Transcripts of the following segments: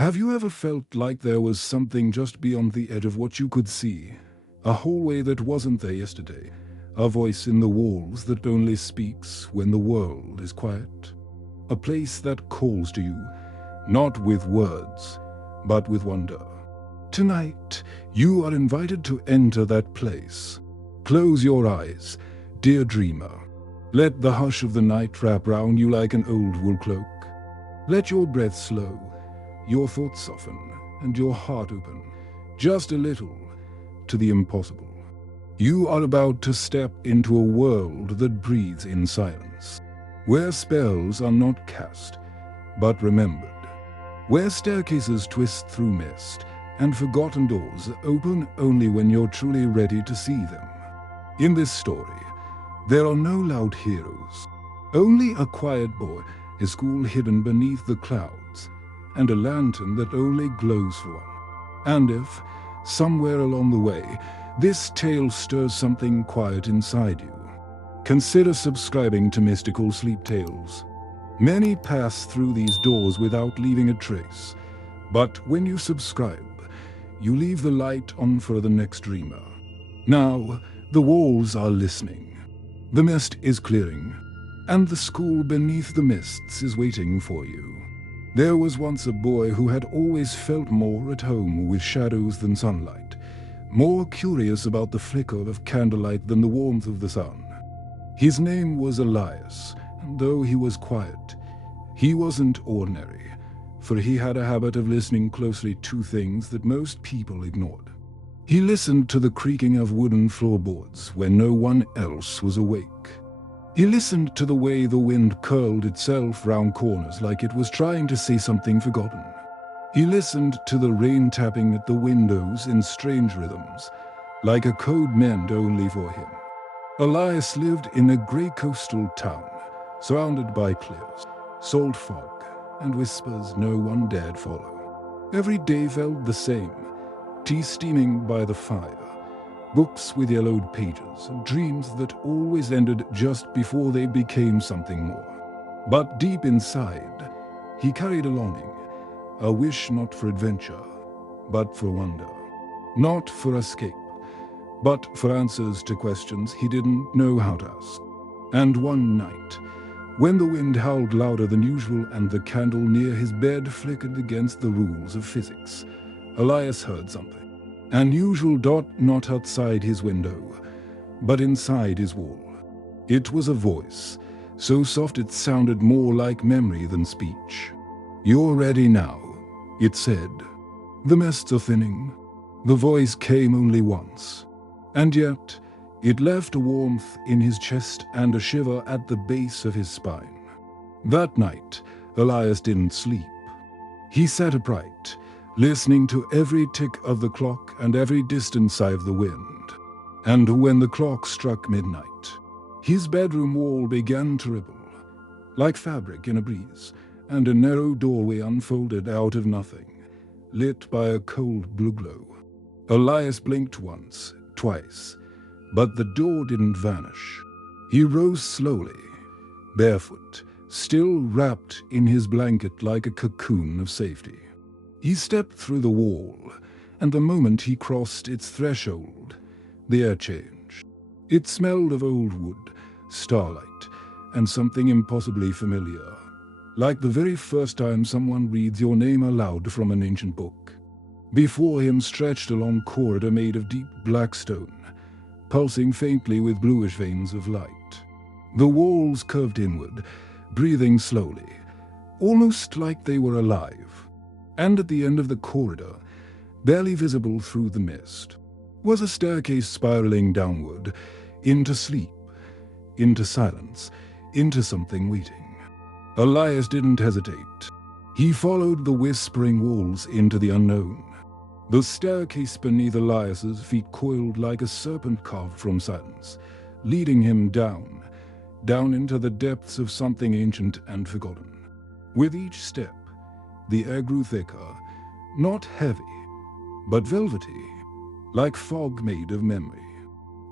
Have you ever felt like there was something just beyond the edge of what you could see? A hallway that wasn't there yesterday. A voice in the walls that only speaks when the world is quiet. A place that calls to you, not with words, but with wonder. Tonight, you are invited to enter that place. Close your eyes, dear dreamer. Let the hush of the night wrap round you like an old wool cloak. Let your breath slow, your thoughts soften, and your heart open, just a little, to the impossible. You are about to step into a world that breathes in silence, where spells are not cast, but remembered, where staircases twist through mist, and forgotten doors open only when you're truly ready to see them. In this story, there are no loud heroes, only a quiet boy, his school hidden beneath the clouds, and a lantern that only glows for one. And if, somewhere along the way, this tale stirs something quiet inside you, consider subscribing to Mystical Sleep Tales. Many pass through these doors without leaving a trace, but when you subscribe, you leave the light on for the next dreamer. Now, the walls are listening. The mist is clearing, and the school beneath the mists is waiting for you. There was once a boy who had always felt more at home with shadows than sunlight, more curious about the flicker of candlelight than the warmth of the sun. His name was Elias, and though he was quiet, he wasn't ordinary, for he had a habit of listening closely to things that most people ignored. He listened to the creaking of wooden floorboards when no one else was awake. He listened to the way the wind curled itself round corners like it was trying to say something forgotten. He listened to the rain tapping at the windows in strange rhythms, like a code meant only for him. Elias lived in a grey coastal town, surrounded by cliffs, salt fog, and whispers no one dared follow. Every day felt the same, tea steaming by the fire, books with yellowed pages, and dreams that always ended just before they became something more. But deep inside, he carried a longing, a wish not for adventure, but for wonder. Not for escape, but for answers to questions he didn't know how to ask. And one night, when the wind howled louder than usual and the candle near his bed flickered against the rules of physics, Elias heard something. An unusual dot not outside his window, but inside his wall. It was a voice, so soft it sounded more like memory than speech. "You're ready now," it said. The mists are thinning. The voice came only once, and yet it left a warmth in his chest and a shiver at the base of his spine. That night, Elias didn't sleep. He sat upright, listening to every tick of the clock and every distant sigh of the wind. And when the clock struck midnight, his bedroom wall began to ripple, like fabric in a breeze, and a narrow doorway unfolded out of nothing, lit by a cold blue glow. Elias blinked once, twice, but the door didn't vanish. He rose slowly, barefoot, still wrapped in his blanket like a cocoon of safety. He stepped through the wall, and the moment he crossed its threshold, the air changed. It smelled of old wood, starlight, and something impossibly familiar, like the very first time someone reads your name aloud from an ancient book. Before him stretched a long corridor made of deep black stone, pulsing faintly with bluish veins of light. The walls curved inward, breathing slowly, almost like they were alive. And at the end of the corridor, barely visible through the mist, was a staircase spiraling downward, into sleep, into silence, into something waiting. Elias didn't hesitate. He followed the whispering walls into the unknown. The staircase beneath Elias's feet coiled like a serpent carved from silence, leading him down into the depths of something ancient and forgotten. With each step, the air grew thicker, not heavy, but velvety, like fog made of memory.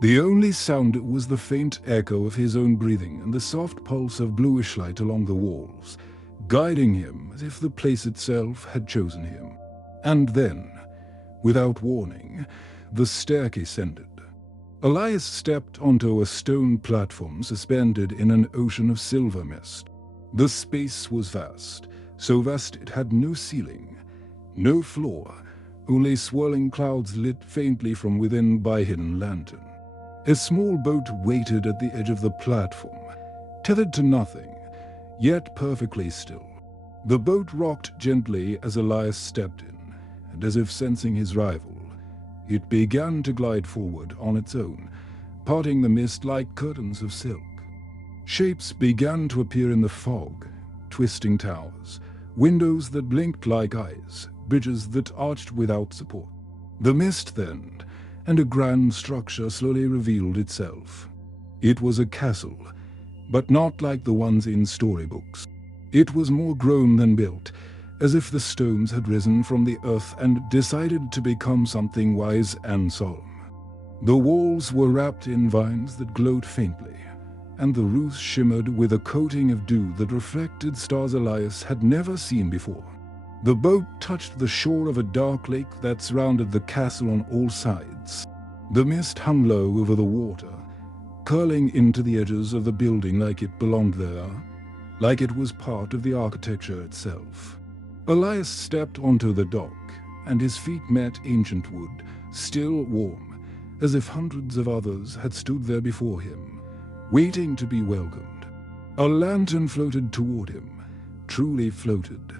The only sound was the faint echo of his own breathing and the soft pulse of bluish light along the walls, guiding him as if the place itself had chosen him. And then, without warning, the staircase ended. Elias stepped onto a stone platform suspended in an ocean of silver mist. The space was vast, so vast it had no ceiling, no floor, only swirling clouds lit faintly from within by hidden lantern. A small boat waited at the edge of the platform, tethered to nothing, yet perfectly still. The boat rocked gently as Elias stepped in, and as if sensing his rival, it began to glide forward on its own, parting the mist like curtains of silk. Shapes began to appear in the fog, twisting towers, windows that blinked like eyes, bridges that arched without support. The mist thinned, and a grand structure slowly revealed itself. It was a castle, but not like the ones in storybooks. It was more grown than built, as if the stones had risen from the earth and decided to become something wise and solemn. The walls were wrapped in vines that glowed faintly, and the roofs shimmered with a coating of dew that reflected stars Elias had never seen before. The boat touched the shore of a dark lake that surrounded the castle on all sides. The mist hung low over the water, curling into the edges of the building like it belonged there, like it was part of the architecture itself. Elias stepped onto the dock, and his feet met ancient wood, still warm, as if hundreds of others had stood there before him, waiting to be welcomed. A lantern floated toward him, truly floated,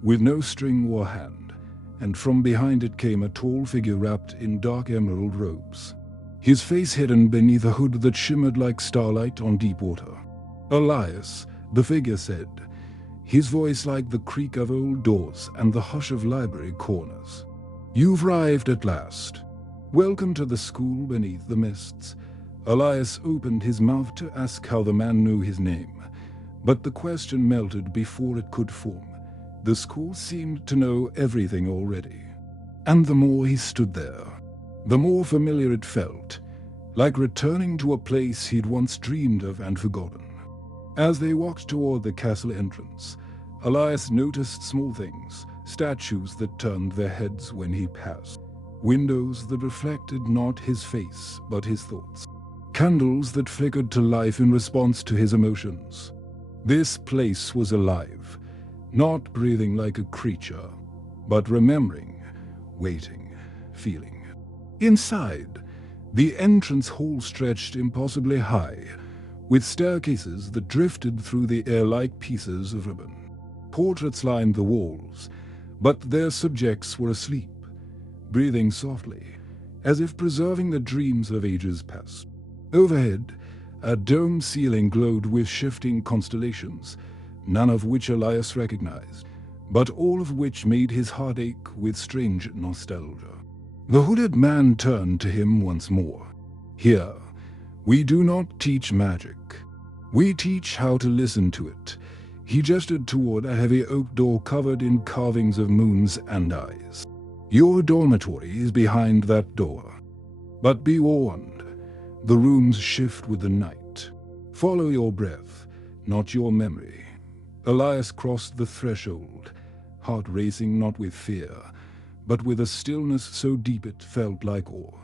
with no string or hand, and from behind it came a tall figure wrapped in dark emerald robes, his face hidden beneath a hood that shimmered like starlight on deep water. "Elias," the figure said, his voice like the creak of old doors and the hush of library corners. "You've arrived at last. Welcome to the school beneath the mists." Elias opened his mouth to ask how the man knew his name, but the question melted before it could form. The school seemed to know everything already. And the more he stood there, the more familiar it felt, like returning to a place he'd once dreamed of and forgotten. As they walked toward the castle entrance, Elias noticed small things, statues that turned their heads when he passed, windows that reflected not his face but his thoughts, candles that flickered to life in response to his emotions. This place was alive, not breathing like a creature, but remembering, waiting, feeling. Inside, the entrance hall stretched impossibly high, with staircases that drifted through the air like pieces of ribbon. Portraits lined the walls, but their subjects were asleep, breathing softly, as if preserving the dreams of ages past. Overhead, a dome ceiling glowed with shifting constellations, none of which Elias recognized, but all of which made his heart ache with strange nostalgia. The hooded man turned to him once more. "Here, we do not teach magic. We teach how to listen to it." He gestured toward a heavy oak door covered in carvings of moons and eyes. "Your dormitory is behind that door. But be warned, the rooms shift with the night. Follow your breath, not your memory." Elias crossed the threshold, heart racing not with fear, but with a stillness so deep it felt like awe.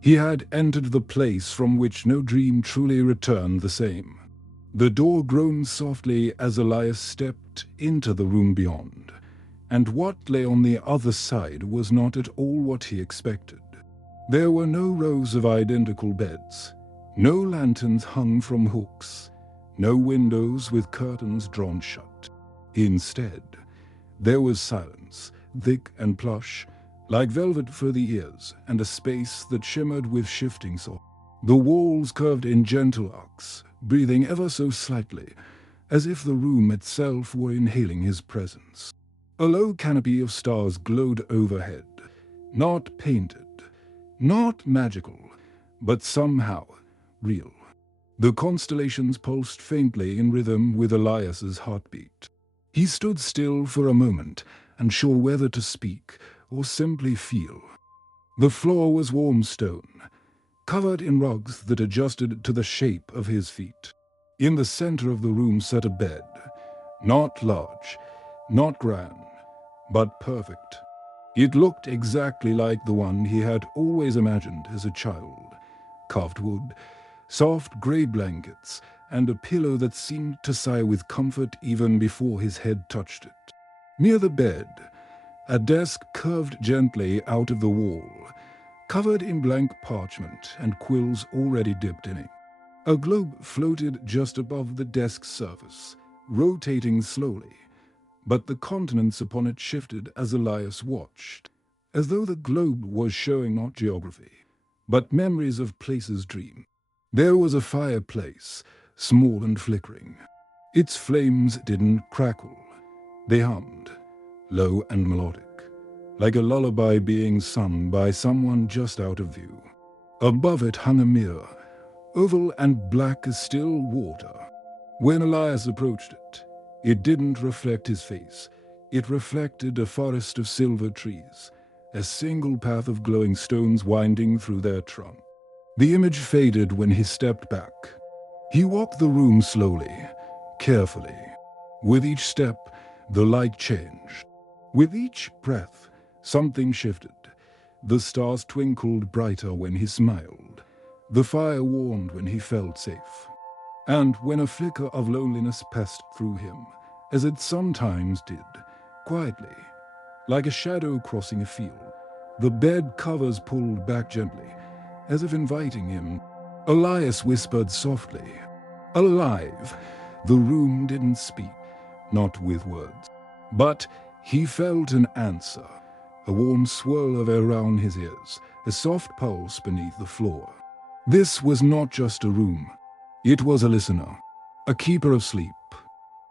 He had entered the place from which no dream truly returned the same. The door groaned softly as Elias stepped into the room beyond, and what lay on the other side was not at all what he expected. There were no rows of identical beds, no lanterns hung from hooks, no windows with curtains drawn shut. Instead, there was silence, thick and plush, like velvet for the ears, and a space that shimmered with shifting soul. The walls curved in gentle arcs, breathing ever so slightly, as if the room itself were inhaling his presence. A low canopy of stars glowed overhead, not painted, not magical, but somehow real. The constellations pulsed faintly in rhythm with Elias's heartbeat. He stood still for a moment, unsure whether to speak or simply feel. The floor was warm stone, covered in rugs that adjusted to the shape of his feet. In the center of the room sat a bed, Not large, not grand, but perfect. It looked exactly like the one he had always imagined as a child. Carved wood, soft grey blankets, and a pillow that seemed to sigh with comfort even before his head touched it. Near the bed, a desk curved gently out of the wall, covered in blank parchment and quills already dipped in ink. A globe floated just above the desk's surface, rotating slowly, but the continents upon it shifted as Elias watched, as though the globe was showing not geography, but memories of places dreamed. There was a fireplace, small and flickering. Its flames didn't crackle. They hummed, low and melodic, like a lullaby being sung by someone just out of view. Above it hung a mirror, oval and black as still water. When Elias approached it, it didn't reflect his face. It reflected a forest of silver trees, a single path of glowing stones winding through their trunk. The image faded when he stepped back. He walked the room slowly, carefully. With each step, the light changed. With each breath, something shifted. The stars twinkled brighter when he smiled. The fire warmed when he felt safe. And when a flicker of loneliness passed through him, as it sometimes did, quietly, like a shadow crossing a field, the bed covers pulled back gently, as if inviting him. Elias whispered softly, "Alive." The room didn't speak, not with words. But he felt an answer, a warm swirl of air around his ears, a soft pulse beneath the floor. This was not just a room. It was a listener, a keeper of sleep,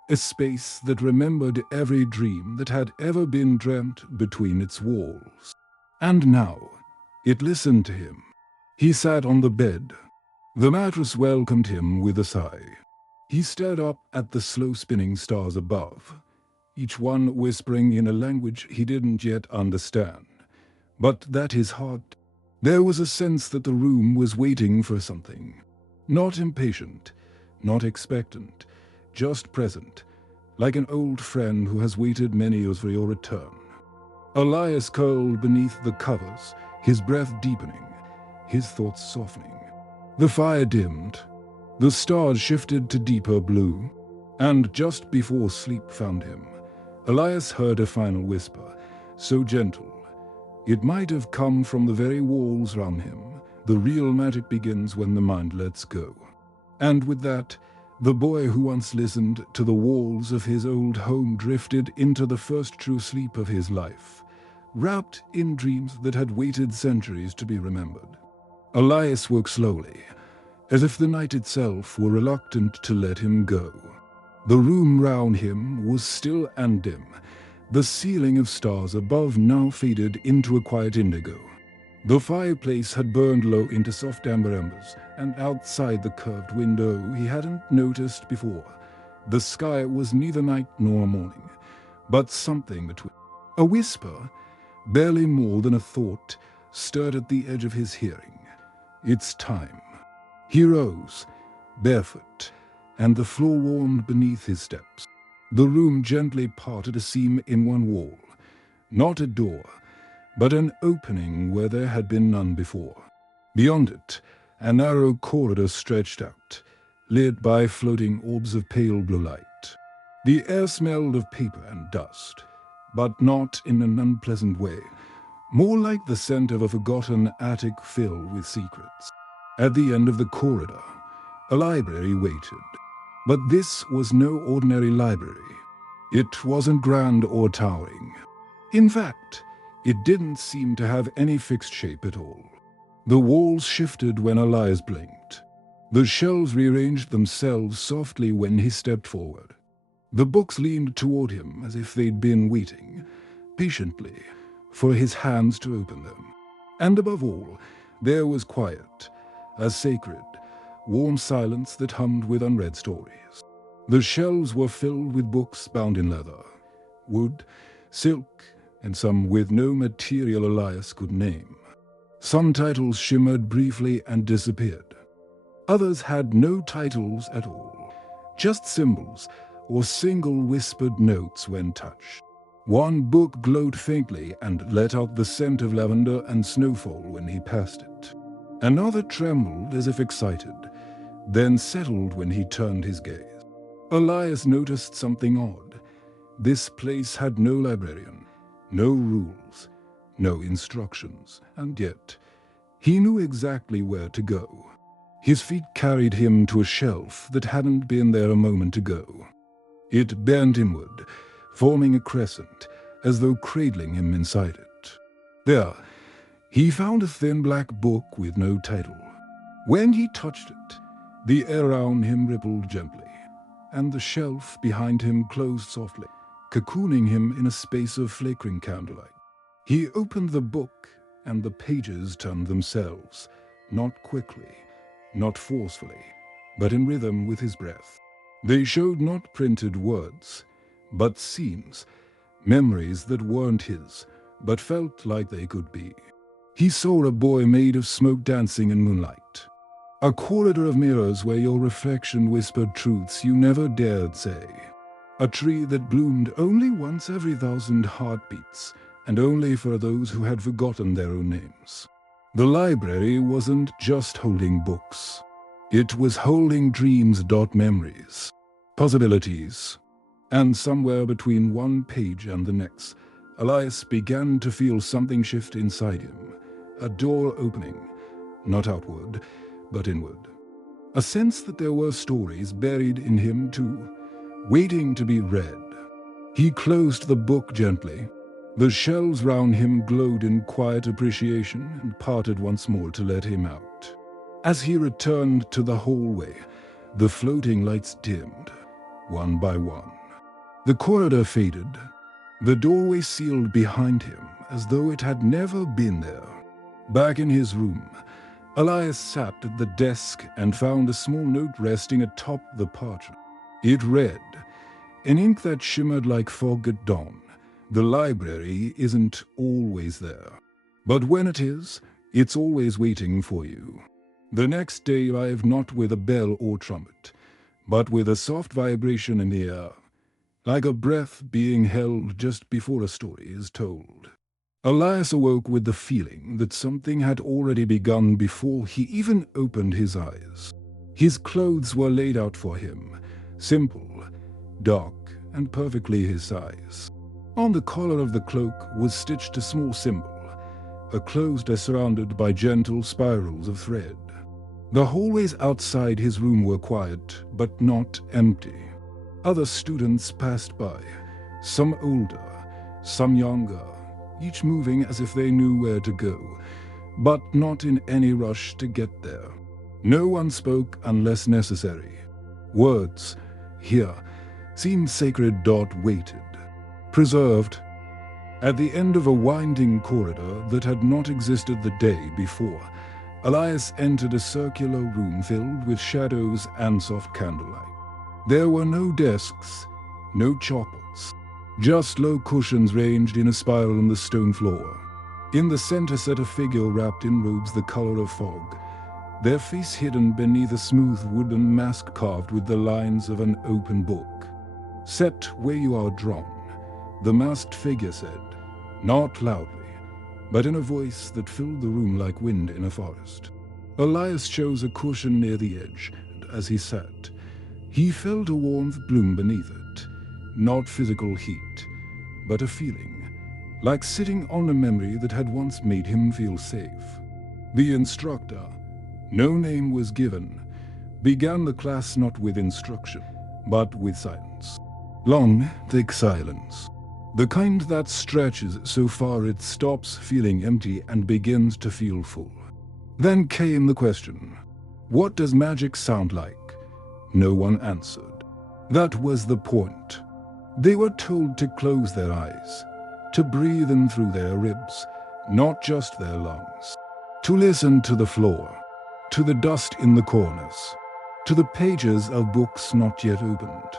a space that remembered every dream that had ever been dreamt between its walls. And now, it listened to him. He sat on the bed. The mattress welcomed him with a sigh. He stared up at the slow-spinning stars above, each one whispering in a language he didn't yet understand, but that his heart. There was a sense that the room was waiting for something. Not impatient, not expectant, just present, like an old friend who has waited many years for your return. Elias curled beneath the covers, his breath deepening, his thoughts softening. The fire dimmed. The stars shifted to deeper blue, and just before sleep found him, Elias heard a final whisper, so gentle. It might have come from the very walls round him. The real magic begins when the mind lets go. And with that, the boy who once listened to the walls of his old home drifted into the first true sleep of his life, wrapped in dreams that had waited centuries to be remembered. Elias woke slowly, as if the night itself were reluctant to let him go. The room round him was still and dim. The ceiling of stars above now faded into a quiet indigo. The fireplace had burned low into soft amber embers, and outside the curved window he hadn't noticed before, the sky was neither night nor morning, but something between. A whisper, barely more than a thought, stirred at the edge of his hearing. It's time. He rose, barefoot, and the floor warmed beneath his steps. The room gently parted a seam in one wall, not a door, but an opening where there had been none before. Beyond it, a narrow corridor stretched out, lit by floating orbs of pale blue light. The air smelled of paper and dust, but not in an unpleasant way, more like the scent of a forgotten attic filled with secrets. At the end of the corridor, a library waited. But this was no ordinary library. It wasn't grand or towering. In fact, it didn't seem to have any fixed shape at all. The walls shifted when Elias blinked. The shelves rearranged themselves softly when he stepped forward. The books leaned toward him as if they'd been waiting, patiently, for his hands to open them. And above all, there was quiet, a sacred, warm silence that hummed with unread stories. The shelves were filled with books bound in leather, wood, silk, and some with no material Elias could name. Some titles shimmered briefly and disappeared. Others had no titles at all, just symbols, or single whispered notes when touched. One book glowed faintly and let out the scent of lavender and snowfall when he passed it. Another trembled as if excited, then settled when he turned his gaze. Elias noticed something odd. This place had no librarian, no rules, no instructions, and yet he knew exactly where to go. His feet carried him to a shelf that hadn't been there a moment ago. It bent inward, forming a crescent, as though cradling him inside it. There, he found a thin black book with no title. When he touched it, the air around him rippled gently, and the shelf behind him closed softly, cocooning him in a space of flickering candlelight. He opened the book, and the pages turned themselves, not quickly, not forcefully, but in rhythm with his breath. They showed not printed words, but scenes, memories that weren't his, but felt like they could be. He saw a boy made of smoke dancing in moonlight. A corridor of mirrors where your reflection whispered truths you never dared say. A tree that bloomed only once every 1,000 heartbeats, and only for those who had forgotten their own names. The library wasn't just holding books. It was holding dreams, memories, possibilities. And somewhere between one page and the next, Elias began to feel something shift inside him. A door opening, not outward, but inward. A sense that there were stories buried in him too, waiting to be read. He closed the book gently. The shelves round him glowed in quiet appreciation and parted once more to let him out. As he returned to the hallway, the floating lights dimmed, one by one. The corridor faded, the doorway sealed behind him as though it had never been there. Back in his room, Elias sat at the desk and found a small note resting atop the parchment. It read, in ink that shimmered like fog at dawn, "The library isn't always there. But when it is, it's always waiting for you." The next day arrived not with a bell or trumpet, but with a soft vibration in the air, like a breath being held just before a story is told. Elias awoke with the feeling that something had already begun before he even opened his eyes. His clothes were laid out for him, simple, dark, and perfectly his size. On the collar of the cloak was stitched a small symbol, a closed surrounded by gentle spirals of thread. The hallways outside his room were quiet, but not empty. Other students passed by, some older, some younger, each moving as if they knew where to go, but not in any rush to get there. No one spoke unless necessary. Words, here, seemed sacred. Waited, preserved. At the end of a winding corridor that had not existed the day before, Elias entered a circular room filled with shadows and soft candlelight. There were no desks, no chalkboards, just low cushions ranged in a spiral on the stone floor. In the center sat a figure wrapped in robes the color of fog, their face hidden beneath a smooth wooden mask carved with the lines of an open book. "Set where you are drawn," the masked figure said, not loudly, but in a voice that filled the room like wind in a forest. Elias chose a cushion near the edge, and as he sat, he felt a warmth bloom beneath it. Not physical heat, but a feeling, like sitting on a memory that had once made him feel safe. The instructor, no name was given, began the class not with instruction, but with silence. Long, thick silence. The kind that stretches so far it stops feeling empty and begins to feel full. Then came the question, what does magic sound like? No one answered. That was the point. They were told to close their eyes, to breathe in through their ribs, not just their lungs, to listen to the floor, to the dust in the corners, to the pages of books not yet opened.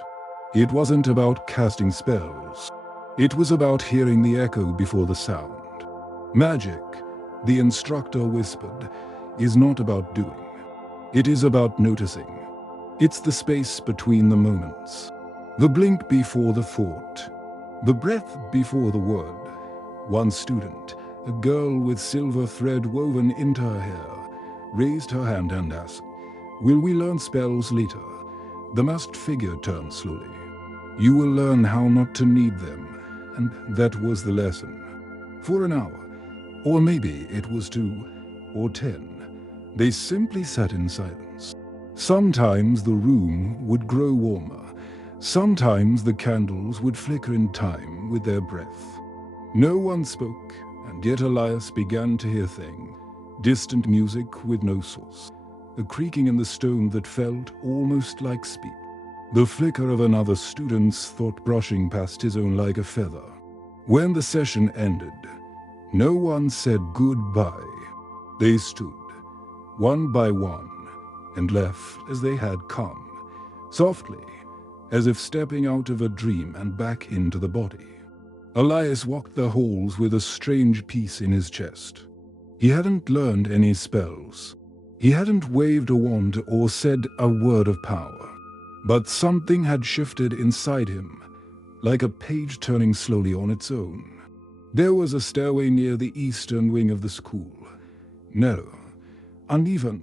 It wasn't about casting spells. It was about hearing the echo before the sound. Magic, the instructor whispered, is not about doing. It is about noticing. It's the space between the moments. The blink before the thought. The breath before the word. One student, a girl with silver thread woven into her hair, raised her hand and asked, "Will we learn spells later?" The masked figure turned slowly. "You will learn how not to need them," and that was the lesson. For an hour, or maybe it was 2 or 10, they simply sat in silence. Sometimes the room would grow warmer. Sometimes the candles would flicker in time with their breath. No one spoke, and yet Elias began to hear things. Distant music with no source. A creaking in the stone that felt almost like speech. The flicker of another student's thought brushing past his own like a feather. When the session ended, no one said goodbye. They stood, one by one, and left as they had come, softly, as if stepping out of a dream and back into the body. Elias walked the halls with a strange peace in his chest. He hadn't learned any spells. He hadn't waved a wand or said a word of power. But something had shifted inside him, like a page turning slowly on its own. There was a stairway near the eastern wing of the school, narrow, uneven,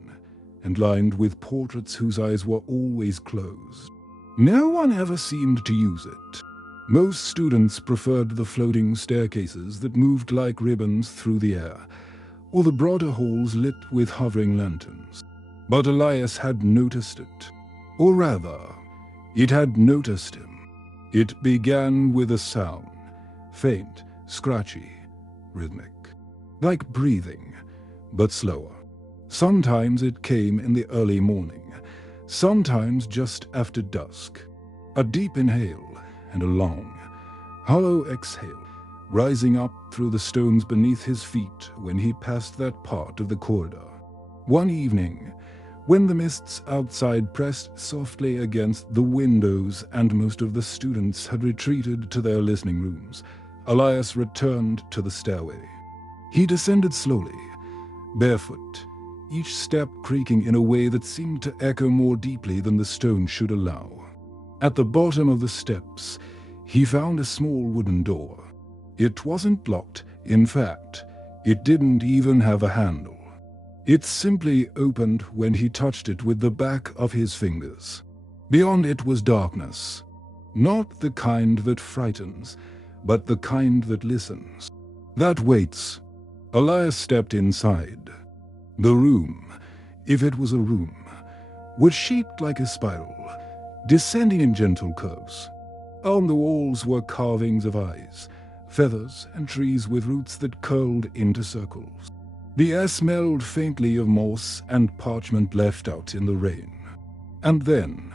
and lined with portraits whose eyes were always closed. No one ever seemed to use it. Most students preferred the floating staircases that moved like ribbons through the air, or the broader halls lit with hovering lanterns. But Elias had noticed it. Or rather, it had noticed him. It began with a sound, faint, scratchy, rhythmic, like breathing, but slower. Sometimes it came in the early morning, sometimes just after dusk. A deep inhale and a long, hollow exhale, rising up through the stones beneath his feet when he passed that part of the corridor. One evening, when the mists outside pressed softly against the windows and most of the students had retreated to their listening rooms, Elias returned to the stairway. He descended slowly, barefoot, each step creaking in a way that seemed to echo more deeply than the stone should allow. At the bottom of the steps, he found a small wooden door. It wasn't locked. In fact, it didn't even have a handle. It simply opened when he touched it with the back of his fingers. Beyond it was darkness. Not the kind that frightens, but the kind that listens, that waits. Elias stepped inside. The room, if it was a room, was shaped like a spiral, descending in gentle curves. On the walls were carvings of eyes, feathers, and trees with roots that curled into circles. The air smelled faintly of moss and parchment left out in the rain. And then,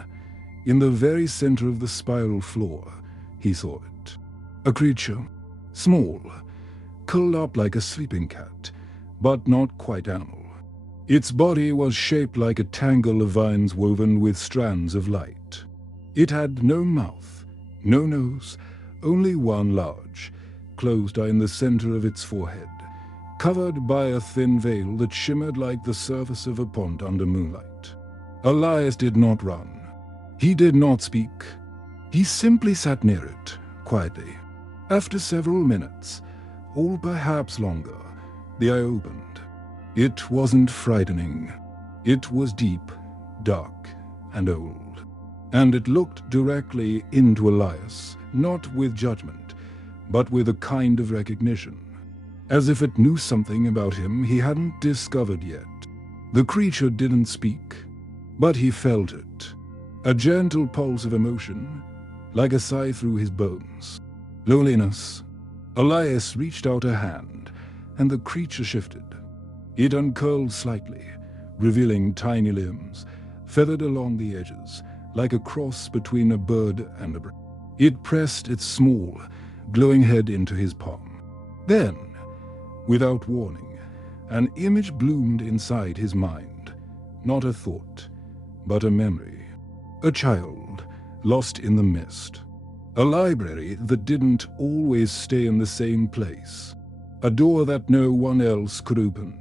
in the very center of the spiral floor, he saw it. A creature, small, curled up like a sleeping cat, but not quite animal. Its body was shaped like a tangle of vines woven with strands of light. It had no mouth, no nose, only one large, closed eye in the center of its forehead, covered by a thin veil that shimmered like the surface of a pond under moonlight. Elias did not run. He did not speak. He simply sat near it, quietly. After several minutes, or perhaps longer, the eye opened. It wasn't frightening. It was deep, dark, and old. And it looked directly into Elias, not with judgment, but with a kind of recognition, as if it knew something about him he hadn't discovered yet. The creature didn't speak, but he felt it, a gentle pulse of emotion, like a sigh through his bones. Loneliness. Elias reached out a hand, and the creature shifted. It uncurled slightly, revealing tiny limbs, feathered along the edges, like a cross between a bird and a bird. It pressed its small, glowing head into his palm. Then, without warning, an image bloomed inside his mind. Not a thought, but a memory. A child, lost in the mist. A library that didn't always stay in the same place. A door that no one else could open.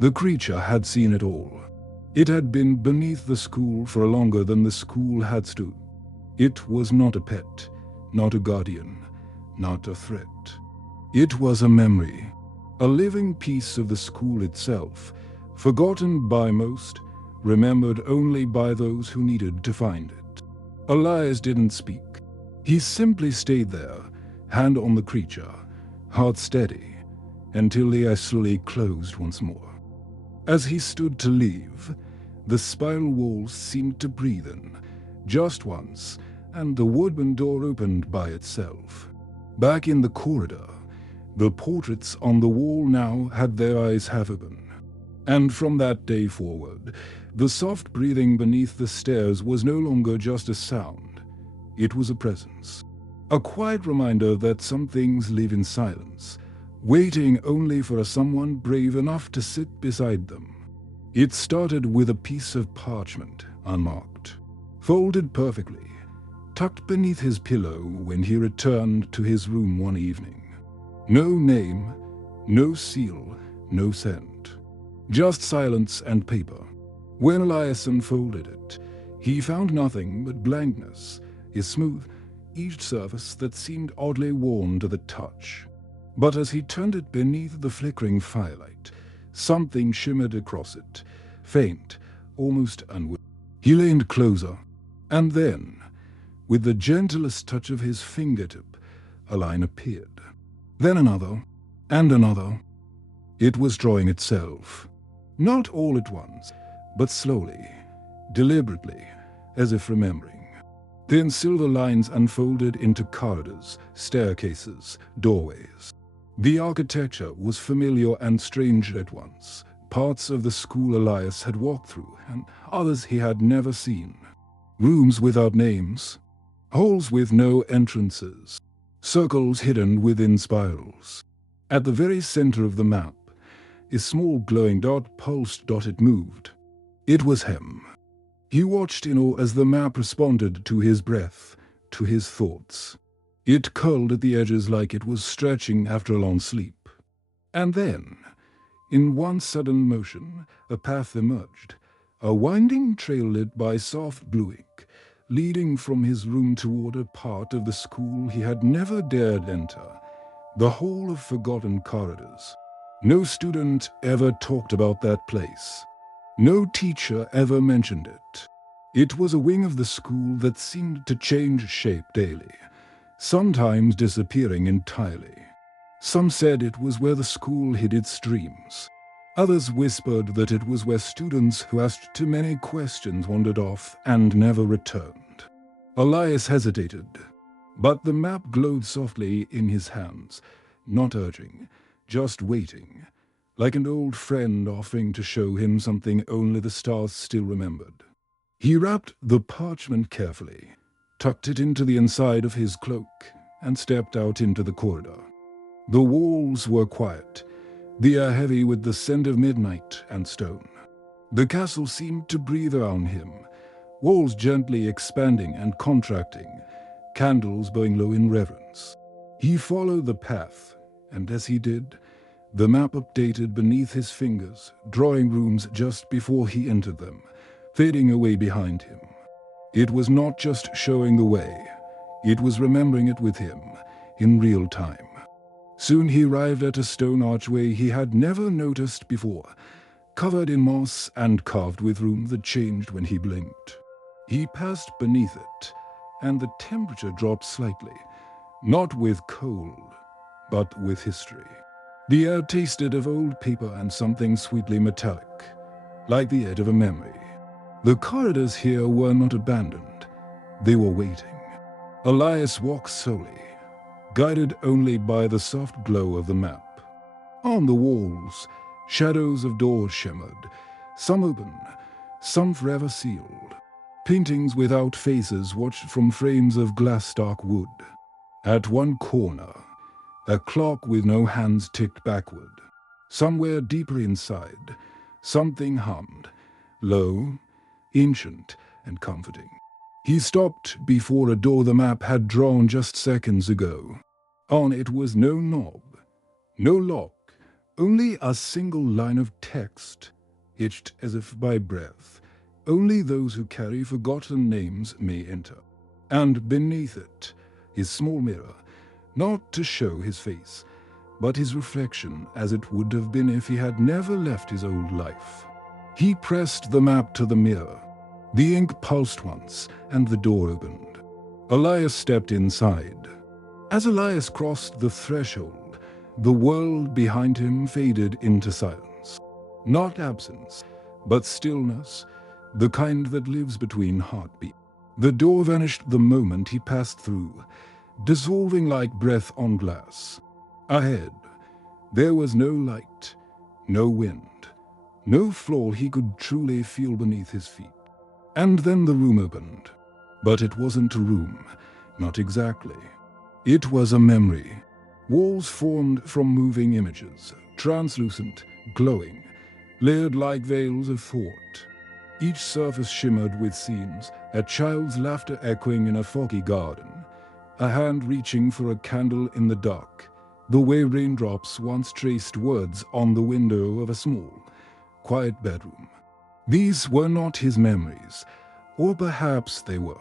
The creature had seen it all. It had been beneath the school for longer than the school had stood. It was not a pet, not a guardian, not a threat. It was a memory, a living piece of the school itself, forgotten by most, remembered only by those who needed to find it. Elias didn't speak. He simply stayed there, hand on the creature, heart steady, until the eyes slowly closed once more. As he stood to leave, the spiral walls seemed to breathe in, just once, and the woodman door opened by itself. Back in the corridor, the portraits on the wall now had their eyes half open. And from that day forward, the soft breathing beneath the stairs was no longer just a sound. It was a presence. A quiet reminder that some things live in silence, waiting only for someone brave enough to sit beside them. It started with a piece of parchment, unmarked, folded perfectly, tucked beneath his pillow when he returned to his room one evening. No name, no seal, no scent. Just silence and paper. When Elias unfolded it, he found nothing but blankness, a smooth, each surface that seemed oddly worn to the touch. But as he turned it beneath the flickering firelight, something shimmered across it, faint, almost unwilling. He leaned closer, and then, with the gentlest touch of his fingertip, a line appeared. Then another, and another. It was drawing itself. Not all at once, but slowly, deliberately, as if remembering. Then silver lines unfolded into corridors, staircases, doorways. The architecture was familiar and strange at once. Parts of the school Elias had walked through, and others he had never seen. Rooms without names, halls with no entrances, circles hidden within spirals. At the very center of the map, a small glowing dot pulsed. It moved. It was him. He watched in awe as the map responded to his breath, to his thoughts. It curled at the edges like it was stretching after a long sleep. And then, in one sudden motion, a path emerged, a winding trail lit by soft blue ink, leading from his room toward a part of the school he had never dared enter, the hall of forgotten corridors. No student ever talked about that place. No teacher ever mentioned it. It was a wing of the school that seemed to change shape daily, sometimes disappearing entirely. Some said it was where the school hid its dreams. Others whispered that it was where students who asked too many questions wandered off and never returned. Elias hesitated, but the map glowed softly in his hands, not urging, just waiting, like an old friend offering to show him something only the stars still remembered. He wrapped the parchment carefully, tucked it into the inside of his cloak, and stepped out into the corridor. The walls were quiet, the air heavy with the scent of midnight and stone. The castle seemed to breathe around him, walls gently expanding and contracting, candles burning low in reverence. He followed the path, and as he did, the map updated beneath his fingers, drawing rooms just before he entered them, fading away behind him. It was not just showing the way, it was remembering it with him, in real time. Soon he arrived at a stone archway he had never noticed before, covered in moss and carved with runes that changed when he blinked. He passed beneath it, and the temperature dropped slightly, not with cold, but with history. The air tasted of old paper and something sweetly metallic, like the edge of a memory. The corridors here were not abandoned, they were waiting. Elias walked slowly, guided only by the soft glow of the map. On the walls, shadows of doors shimmered, some open, some forever sealed. Paintings without faces watched from frames of glass-dark wood. At one corner, a clock with no hands ticked backward. Somewhere deeper inside, something hummed, low, ancient, and comforting. He stopped before a door the map had drawn just seconds ago. On it was no knob, no lock, only a single line of text, hitched as if by breath. Only those who carry forgotten names may enter. and beneath it, his small mirror, not to show his face, but his reflection as it would have been if he had never left his old life. He pressed the map to the mirror. The ink pulsed once, and the door opened. Elias stepped inside. As Elias crossed the threshold, the world behind him faded into silence. Not absence, but stillness, the kind that lives between heartbeats. The door vanished the moment he passed through, dissolving like breath on glass. Ahead, there was no light, no wind, no floor he could truly feel beneath his feet. And then the room opened. But it wasn't a room, not exactly. It was a memory. Walls formed from moving images, translucent, glowing, layered like veils of thought. Each surface shimmered with scenes, a child's laughter echoing in a foggy garden, a hand reaching for a candle in the dark, the way raindrops once traced words on the window of a small, quiet bedroom. These were not his memories, or perhaps they were.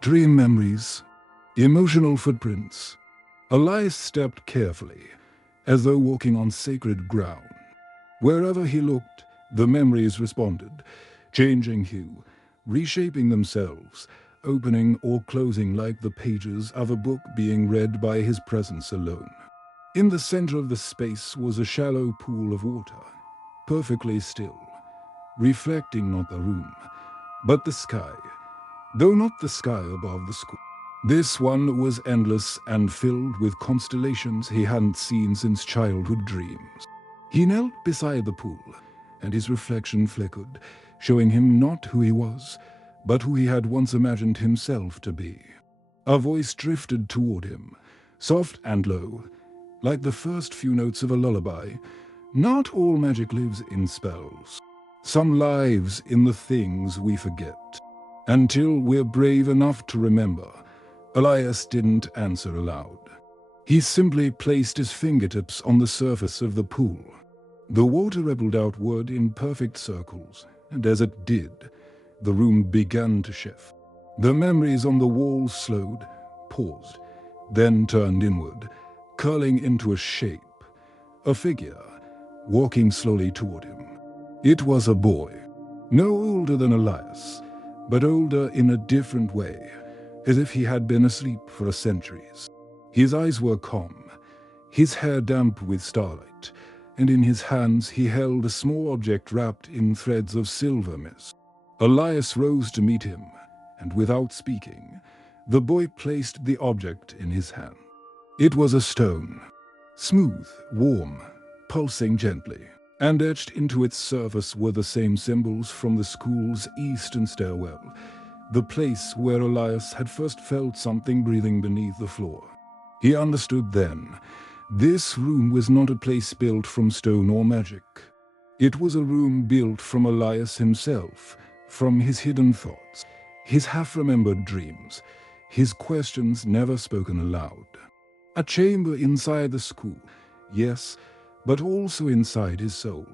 Dream memories, emotional footprints. Elias stepped carefully, as though walking on sacred ground. Wherever he looked, the memories responded, changing hue, reshaping themselves, opening or closing like the pages of a book being read by his presence alone. In the center of the space was a shallow pool of water, perfectly still, reflecting not the room, but the sky, though not the sky above the school. This one was endless and filled with constellations he hadn't seen since childhood dreams. He knelt beside the pool, and his reflection flickered, showing him not who he was, but who he had once imagined himself to be. A voice drifted toward him, soft and low, like the first few notes of a lullaby. Not all magic lives in spells. Some lives in the things we forget. Until we're brave enough to remember. Elias didn't answer aloud. He simply placed his fingertips on the surface of the pool. The water rippled outward in perfect circles, and as it did, the room began to shift. The memories on the walls slowed, paused, then turned inward, curling into a shape, a figure, walking slowly toward him. It was a boy, no older than Elias, but older in a different way, as if he had been asleep for centuries. His eyes were calm, his hair damp with starlight, and in his hands he held a small object wrapped in threads of silver mist. Elias rose to meet him, and without speaking, the boy placed the object in his hand. It was a stone, smooth, warm, pulsing gently, and etched into its surface were the same symbols from the school's eastern stairwell, the place where Elias had first felt something breathing beneath the floor. He understood then, this room was not a place built from stone or magic. It was a room built from Elias himself, from his hidden thoughts, his half-remembered dreams, his questions never spoken aloud. A chamber inside the school, yes, but also inside his soul.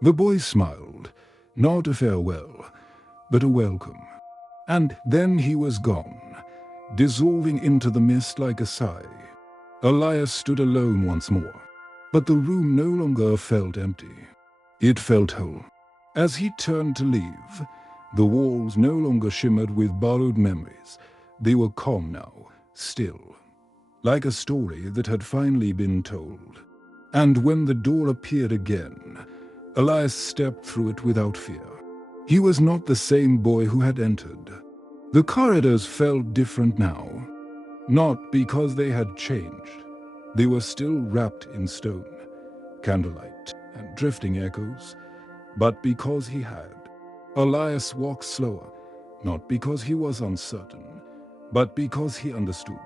The boy smiled, not a farewell, but a welcome. And then he was gone, dissolving into the mist like a sigh. Elias stood alone once more, but the room no longer felt empty. It felt whole. As he turned to leave, the walls no longer shimmered with borrowed memories. They were calm now, still, like a story that had finally been told. And when the door appeared again, Elias stepped through it without fear. He was not the same boy who had entered. The corridors felt different now, not because they had changed. They were still wrapped in stone, candlelight, and drifting echoes, but because he had. Elias walked slower, not because he was uncertain, but because he understood.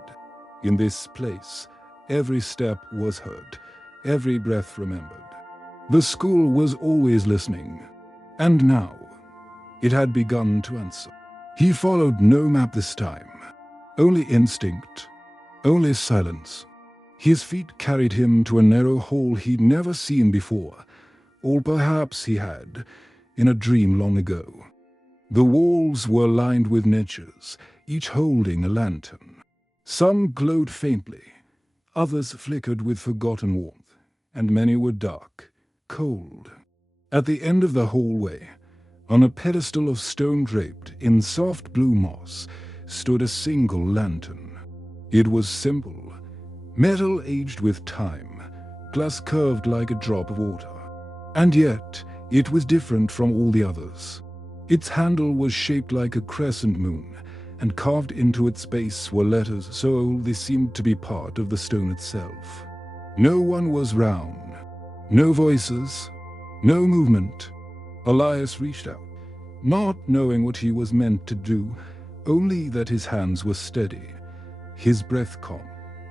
In this place, every step was heard, every breath remembered. The school was always listening, and now it had begun to answer. He followed no map this time, only instinct, only silence. His feet carried him to a narrow hall he'd never seen before, or perhaps he had, in a dream long ago. The walls were lined with niches, each holding a lantern. Some glowed faintly, others flickered with forgotten warmth, and many were dark, cold. At the end of the hallway, on a pedestal of stone draped in soft blue moss, stood a single lantern. It was simple, metal aged with time, glass curved like a drop of water. And yet, it was different from all the others. Its handle was shaped like a crescent moon, and carved into its base were letters so old they seemed to be part of the stone itself. No one was round, no voices, no movement. Elias reached out, not knowing what he was meant to do, only that his hands were steady, his breath calm,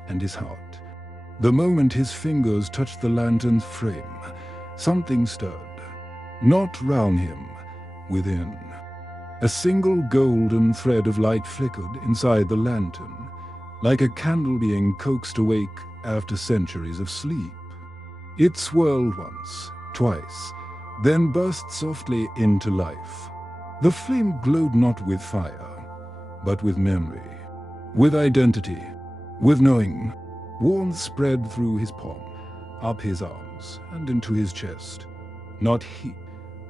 and his heart. The moment his fingers touched the lantern's frame, something stirred. Not round him, within. A single golden thread of light flickered inside the lantern, like a candle being coaxed awake after centuries of sleep. It swirled once, twice, then burst softly into life. The flame glowed not with fire, but with memory, with identity, with knowing. Warmth spread through his palm, up his arms, and into his chest. Not heat,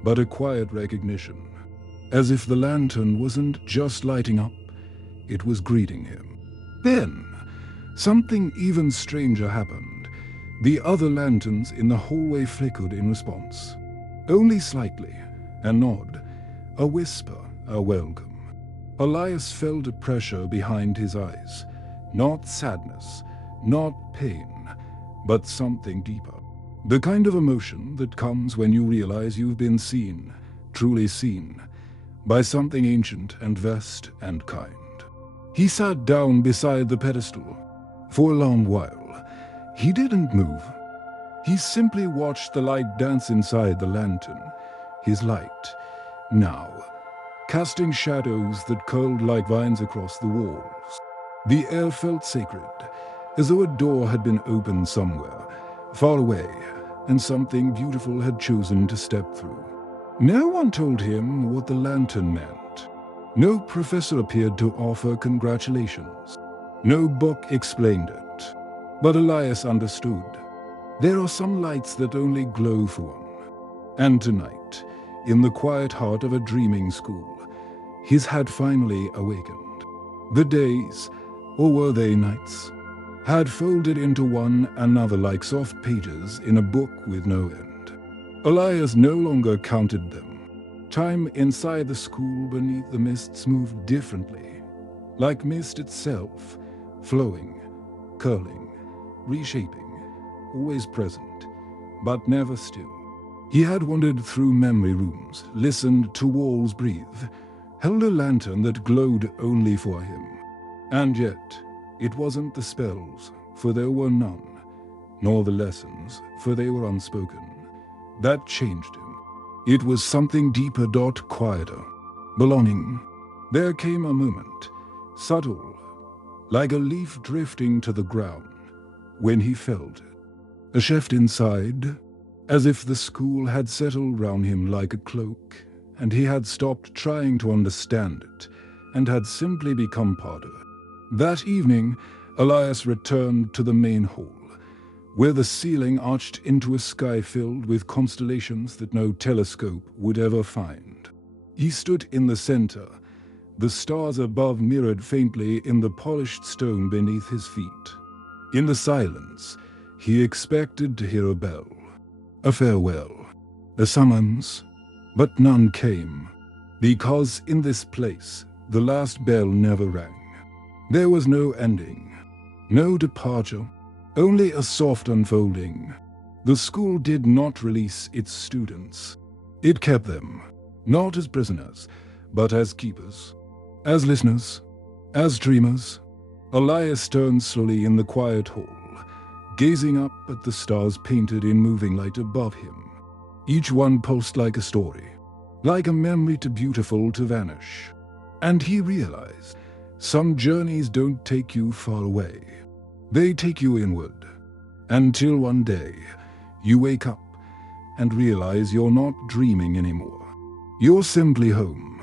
but a quiet recognition. As if the lantern wasn't just lighting up, it was greeting him. Then, something even stranger happened. The other lanterns in the hallway flickered in response. Only slightly, a nod, a whisper, a welcome. Elias felt a pressure behind his eyes. Not sadness, not pain, but something deeper. The kind of emotion that comes when you realize you've been seen, truly seen, by something ancient and vast and kind. He sat down beside the pedestal. For a long while, he didn't move. He simply watched the light dance inside the lantern. His light, now, casting shadows that curled like vines across the walls. The air felt sacred, as though a door had been opened somewhere, far away, and something beautiful had chosen to step through. No one told him what the lantern meant. No professor appeared to offer congratulations. No book explained it. But Elias understood. There are some lights that only glow for one. And tonight, in the quiet heart of a dreaming school, his had finally awakened. The days, or were they nights, had folded into one another like soft pages in a book with no end. Elias no longer counted them. Time inside the school beneath the mists moved differently, like mist itself, flowing, curling, reshaping, always present, but never still. He had wandered through memory rooms, listened to walls breathe, held a lantern that glowed only for him. And yet, it wasn't the spells, for there were none, nor the lessons, for they were unspoken, that changed him. It was something deeper, quieter, belonging. There came a moment, subtle, like a leaf drifting to the ground, when he felt it. A shift inside, as if the school had settled round him like a cloak, and he had stopped trying to understand it, and had simply become part of it. That evening, Elias returned to the main hall, where the ceiling arched into a sky filled with constellations that no telescope would ever find. He stood in the center, the stars above mirrored faintly in the polished stone beneath his feet. In the silence, he expected to hear a bell, a farewell, a summons, but none came, because in this place the last bell never rang. There was no ending, no departure, only a soft unfolding. The school did not release its students. It kept them, not as prisoners, but as keepers, as listeners, as dreamers. Elias turned slowly in the quiet hall, gazing up at the stars painted in moving light above him. Each one pulsed like a story, like a memory too beautiful to vanish. And he realized, some journeys don't take you far away. They take you inward, until one day you wake up and realize you're not dreaming anymore. You're simply home,